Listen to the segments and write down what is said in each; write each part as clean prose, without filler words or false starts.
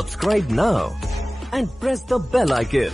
Subscribe now and press the bell icon.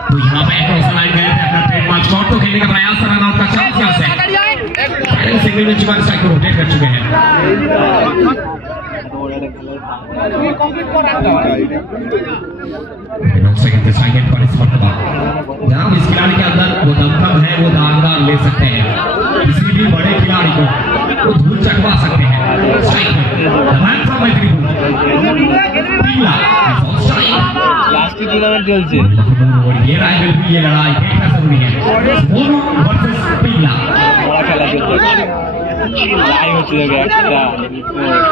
तो यहाँ पे लाइन गए थे अपना ट्रेडमार्क शॉट तो खेलने का प्रयास कर रहा था चांस यहाँ से पहले सिंगल में चुका स्ट्राइक को रोटेट कर चुके हैं सेकंड साइड पर इस मर्तबा जनाब इस खिलाड़ी के अंदर वो दमखम है वो दागदार ले सकते हैं किसी भी बड़े खिलाड़ी को वो धूल चकवा सकते हैं स्ट्राइक मैन फ्रॉम मैत्रीपुर पिल्ला लास्ट टूर्नामेंट चलছে और ये राइवल भी ये लड़ाई देखना जरूरी है मोनू वर्सेस पिल्ला बड़ा खेला चलছে लड़ाई হচ্ছে একটা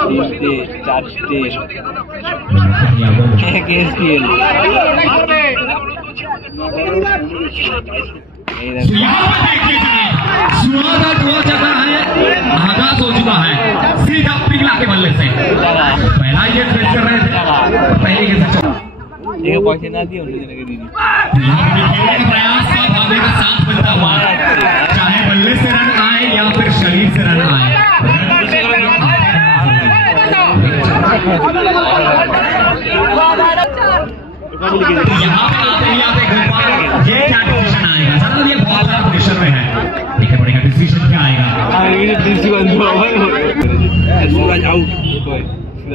তিনটে চারটে কেএসপিএল शुरुआत हो चुका है आगाज हो चुका है सीधा पिघला के बल्ले से पहला ये फेस कर रहे थे पहले के से ये पैसे ना दिए उन्होंने जगह दी प्रयास का भावे का साथ बनता हुआ चाहे बल्ले से रन आए या फिर शरीर से रन आए यहाँ पे आते गोपाल ये क्या डिसीजन आएगा ज्यादा ये बहुत बड़ा पोजीशन में है देखिए पड़ेगा डिसीजन क्या आएगा सूरज आउट तो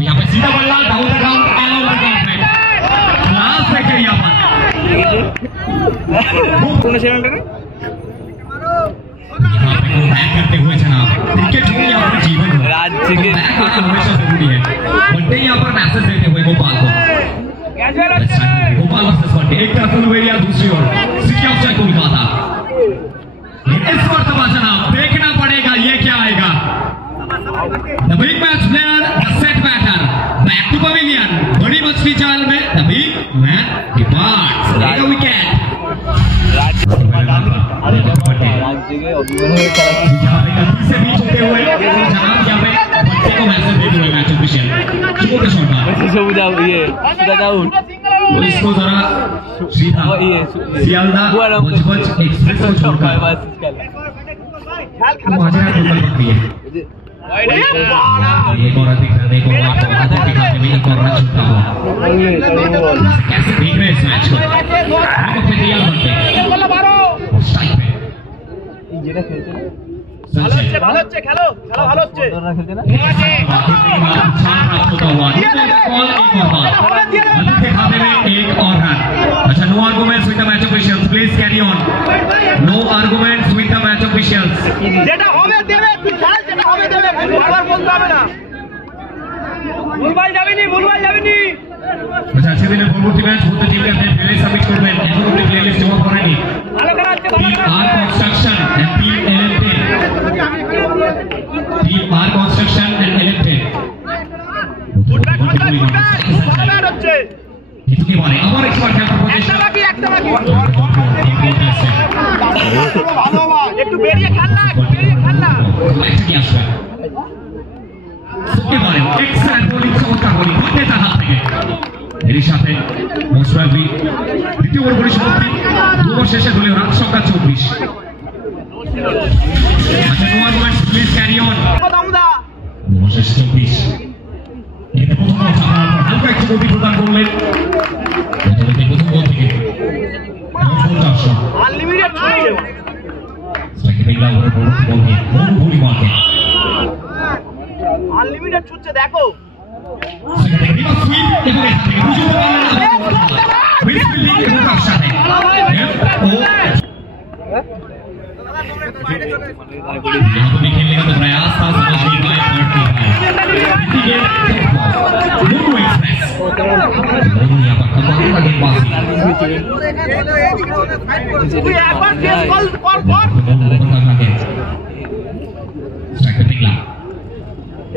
यहाँ पे सीधा बल्ला down the ground all over ground last wicket यहाँ पर कौन से रन यहाँ पे बैक करते हुए जनाब क्रिकेट ही यहाँ पर जीवन है राज्य के हमेशा जरूरी है वनडे यहाँ पर मैसेज देते हुए गोपाल को गोपाल वर्सेस वनडे एक तरफ उलवेरिया दूसरी ओर सिटी ऑफ जयपुर कोलकाता इस मर्तबा जनाब देखना पड़ेगा ये क्या आएगा The big match player, the set batter, back to pavilion. बड़ी मछली जाल में the big man departs. Take a wicket. राज्य के यहाँ पे गलती से बीच होते हुए जनाब यहाँ पे बच्चे को मैसेज देते हुए मैच ऑफिशियल चुको के शॉट मार सब जाओ ये सीधा आउट और इसको जरा सीधा सियालदा भोजपुर एक्सप्रेस को छोड़कर माजरा टोटल पकड़ी है एक और अधिक रन एक और आदर दिखाते हुए एक और रन छूटा हुआ कैसे देख रहे हैं इस मैच को हम अपने तैयार बनते हैं और स्ट्राइक पे ভালো হচ্ছে খেলো খেলা ভালো হচ্ছে अच्छा no arguments with the match officials please carry on no arguments with the match officials যেটা হবে দেবে তুই খেল যেটা হবে দেবে বারবার বলতে হবে না ভুলভাল যাবেনি अच्छा अच्छे दिन পরবর্তী ম্যাচ হতে টিমকে আপনি প্লে সাবমিট করবেন এখন আপনি প্লে লিস্ট জমা করেননি ভালো খেলা হচ্ছে আর construction and team L and T team আর কনস্ট্রাকশন এন্ড এলএনটি ফুটব্যাক হচ্ছে ইতকে বারে আবার একবার খেলার পজিশন একটা বাকি ভালো একটু বেরিয়ে খেল না লাইট কি আসবে সুকে বারে এক্সেলেন্ট বোলিং চমৎকার বোলিং করতে তার হাত থেকে এর সাথে মোস্টলি দ্বিতীয় ওভার বলি সমাপ্তি ওভার শেষে হলো রান সংখ্যা 24 আচ্ছা no arguments please carry on over শেষে 24 এটা প্রথম বল ছাড়ার পর হালকা একটু গতি প্রদান করলেন প্রথম বল থেকে अनलिमिटेड छूटे पिघला ओवर बॉल है भूरी बॉल है अनलिमिटेड छूटे देखो खेलने का तो प्रयास था समझ नहीं पाए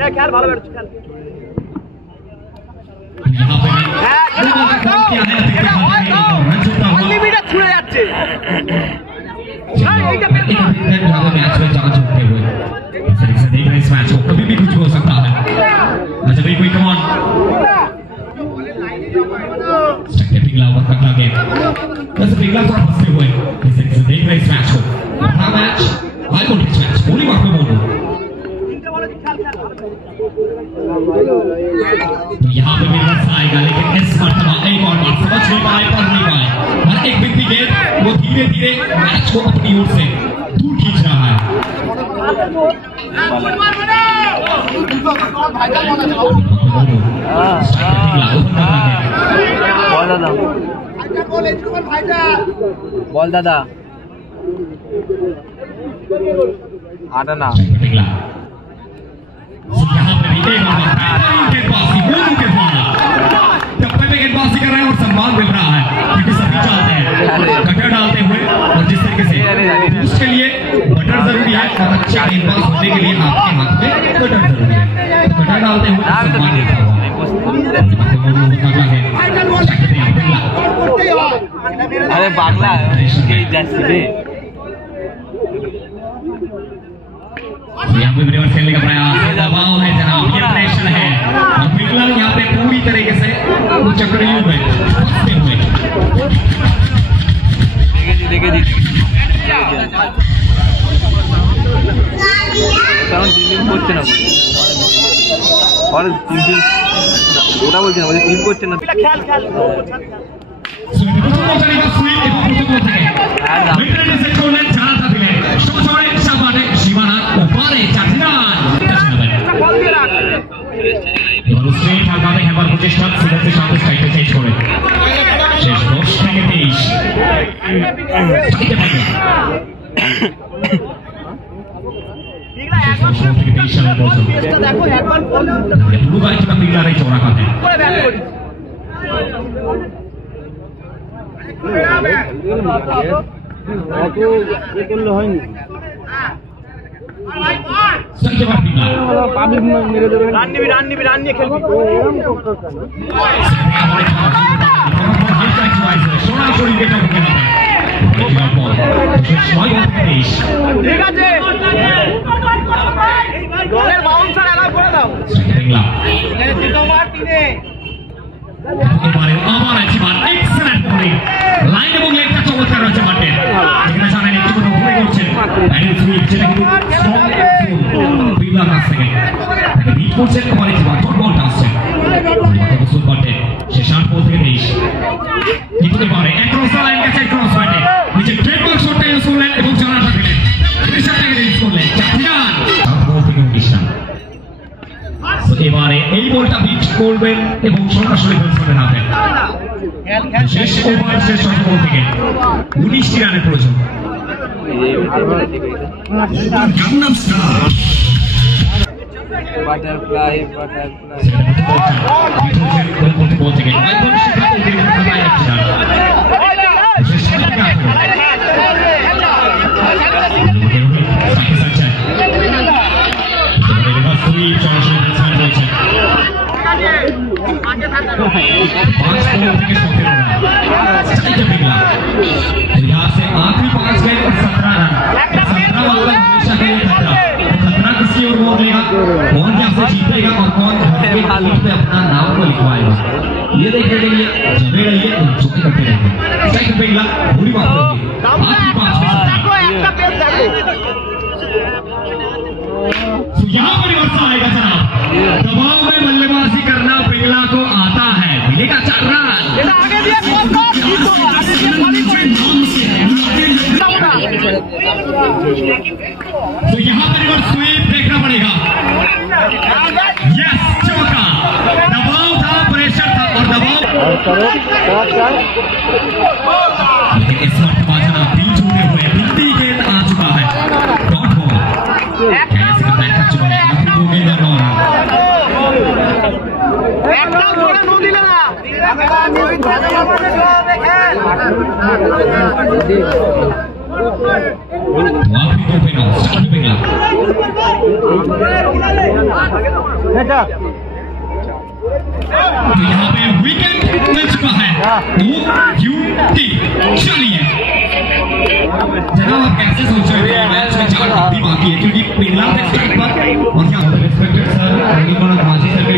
ख्याल ভালো बैठ ख्याल यहाँ पे अनलिमिटेड छुड़े যাচ্ছে मैच में जान छूटते हुए से देख रहे इस मैच को कभी भी कुछ हो सकता है अच्छा भाई कोई कम ऑन पिघला हुआ तक लगे बस पिघला थोड़ा फंसते हुए से देख रहे इस मैच को अपना मैच हाई वोल्टेज मैच पूरी बात में बोलूं तो यहाँ पे मेरे पास आएगा लेकिन इस मरतबा एक और बात समझ नहीं पाए पढ़ नहीं पाए हर एक व्यक्ति गेंद वो धीरे धीरे मैच को अपनी ओर से दूर खींच रहा है बॉल दादा आटा ना यहाँ पे भी एक गेंदबाजी टप्पे में गेंदबाजी कर रहे हैं और सम्मान मिल रहा है क्योंकि सभी चाहते हैं कटर डालते हुए और जिस तरीके से उसके लिए बटर जरूरी है और अच्छे गेंदबाज होने के लिए आपके हाथ में कटर जरूरी है कटर डालते हुए सम्मान मिलता हुआ अरे बांग्ला जैसे यहाँ पे रिवर्स खेलने का प्रयास दबाव है जनाब ये प्रेशर है और पिघला यहाँ पे पूरी तरीके से वो चक्रव्यूह में फंसते हुए देखिए কারণ টিম করছে না और টিম ওটা বলছি না বলে টিম করছে না খেয়াল খেয়াল দেখো একবার পুরো গাড়িটা পিগলা রে চড়া খাতে রান নিয়ে খেলবি ঠিক আছে দলের বাউন্সার অ্যালাউ করে দাও এবারে আবার একবার এক্সেলেন্ট বোলিং লাইন এবং লেগটা চমৎকার রয়েছে মাঠে এখানে জানেন একটু করে ঘুরে করছেন ব্যাটিং সুইপ যেটা কিন্তু স্ট্রং বিলার কাছ থেকে বিট করছেন এবারে একবার ডট বলটা আসছে সুপার বটে সে 60 বল থেকে 23 কিন্তু এবারে অ্যাক্রস দ্য লাইন গেছে ক্রস ব্যাটে নিচে ট্রেডমার্ক শটটা ইউজ করলেন এবং জানাটা দিলেন প্রেসারটাকে রিলিজ করলেন 4 রান 7 বল থেকে 19 রান এবারে এই বলটা বিট করবেন এবং সরাসরি ব্যাটসম্যানের হাতে শেষ ওভার শেষ বল থেকে 19 রানের প্রয়োজন বাটারফ্লাই বল থেকে यहाँ से आखिरी 5 गए 17 रन 17 वाला हमेशा के लिए खतरा किसकी ओर मोड़ लेगा कौन यहाँ से जीतेगा और कौन पे अपना नाम को लिखवाएगा ये देखने के लिए जमे रहिए चुकी करते रहेंगे सेकंड पिघला बुरी बात होगी आखिरी 5 यहाँ पर रिवर्स आएगा जनाब दबाव में बल्लेबाजी करना पिघला को आता है मिलेगा 4 रन आगे दिया तो यहाँ पर रिवर्स स्वीप देखना पड़ेगा। यस, चौका। दबाव था, प्रेशर था और दबाव, लेकिन इस वक्त बाजना बीच होते हुए बिल्टी गेंद आ चुका है। डॉट बॉल क्या इसका बैक कर चुका है। आखिरी 2 गेंद और 9 रन। একটাও জোরে নো দিলে না आखिरी 2 पे नॉट स्टार्ट पिंगला। तो यहाँ पे विकेट मिल चुका है। OUT। चलिए जनाब, आप कैसे सोच रहे हैं मैच में 4 काफी बाकी है क्योंकि पिंगला से स्टार्ट पर और क्या रिस्पेक्टेड सर माजी सर के